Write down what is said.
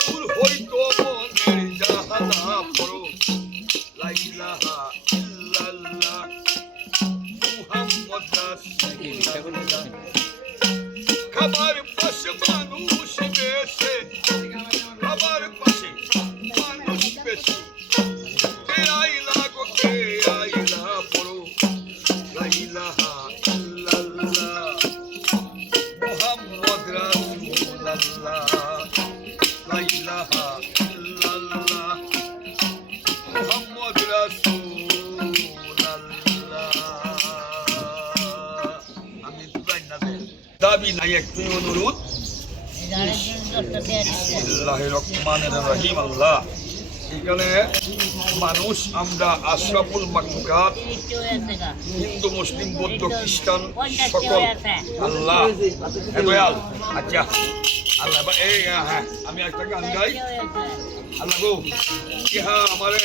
ভুল হইতো মনের জাহালা পড়ো লা ইলাহা ইল্লাল্লাহ মুহাম্মদ রাসূলুল্লাহ খাবার পাশে মানুষ বেশে খাবার পাশে মানুষ বেশে কে আইলা গো কে আইলা পড়ো লা ইলাহা ইল্লাল্লাহ মুহাম্মদ রাসূলুল্লাহ লা ইলাহা ইল্লাল্লাহ মুহাম্মদ রাসূলুল্লাহ আমি দাবি নাই একটু অনুরোধ বিসমিল্লাহির রহমানির রহিম আল্লাহ এখানে মানুষ আমরা আশরাফুল মাখলুকাত হিন্দু মুসলিম বৌদ্ধ খ্রিস্টান সকল আল্লাহ দয়াল আচ্ছা আল্লাহ এই হ্যাঁ আমি একটা গান গাই আল্লাহ গো কি হ্যাঁ আমারে